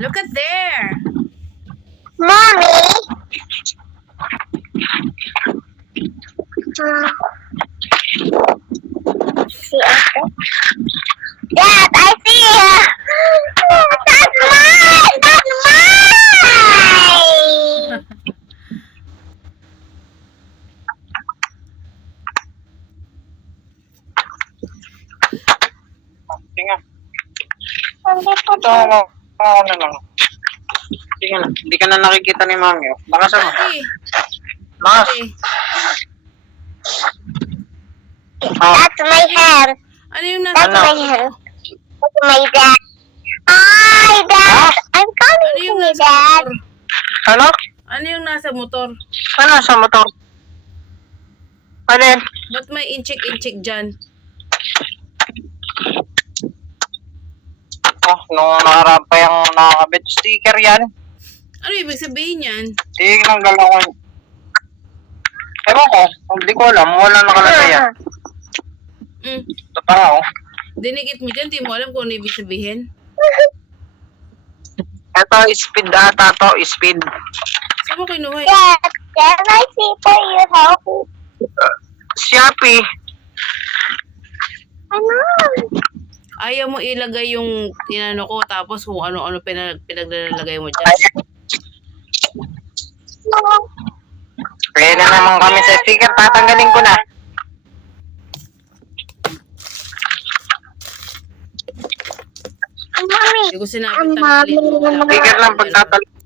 Look at there. Mommy. See Uncle? Dad, I see her. That's mine. That's mine. Sige. Nandito Ito mo. Ano lang. Sige na. Hindi ka na nakikita ni Mami. Bakasan mo. Daddy. Bakas. Daddy. That's my hand. Ano yung nasa That's my motor? hand. That's my dad. Hi, Dad. I'm coming Ano to yung you, nasa Dad. motor? Ano? Ano yung nasa motor? Ano sa motor? Ano yun? Ba't may inchik-inchik dyan? Oh, nung nakaraan pa yung nakakabit sticker yan. Ano ibig sabihin yan? Tingnan galaw ko. Ewan ko. Hindi ko alam. Wala nakalagay yan. Ito pa nga oh. Dinikit mo dyan, di mo alam kung ano ibig sabihin. Ito, speed ata to. Speed. Saan mo kinuha yun? Dad, can I see for you help me? Shopee. Ano? Ayaw mo ilagay yung tinano ko tapos kung ano-ano pinaglalagay mo dyan. Kaya na naman kami sa sticker. Tatanggalin ko na. Mommy. Hindi ko sinabing tanggalin mo. Wala. Sticker lang pagtatanggalin.